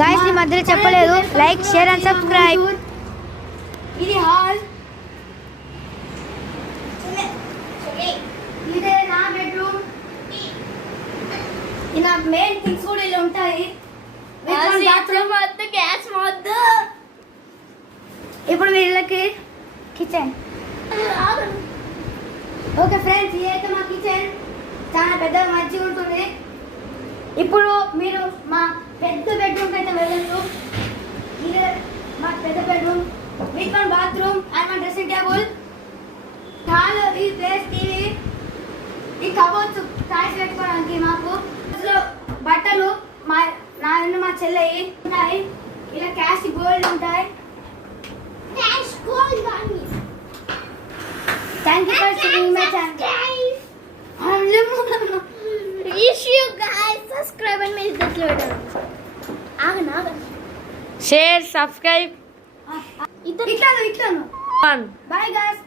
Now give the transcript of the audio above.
Guys ఈ మధ్యలో చెప్పలేదు, లైక్ షేర్ అండ్ సబ్స్క్రైబ్. ఇది హాల్, ఇదే నా బెడ్రూమ్. ఇలా మెయిన్ థింగ్స్ కూడా ఇలా ఉంటాయి. గ్యాస్ వద్దు. ఇప్పుడు వీళ్ళకి కిచెన్. ఓకే ఫ్రెండ్స్, ఇదైతే మా కిచెన్. చాలా పెద్దగా మంచిగా ఉంటుంది. ఇప్పుడు మీరు మా పెద్ద బెడ్రూమ్కి అయితే వెళ్ళచ్చు. ఇదే మా పెద్ద bedroom with one bathroom and one dressing table. చాలా ఈ ప్లేస్ టీవీ, ఈ కబోర్డ్స్ టాయ్స్ పెట్టుకోవడానికి. మాకు బట్టలు మా చెల్లెవి ఉంటాయి. ఇలా క్యాష్ గోల్డ్ ఉంటాయి. Thank you for seeing my channel. Subscribe and మీరు షేర్ సబ్స్క్రైబ్. ఇట్లాను. Bye guys.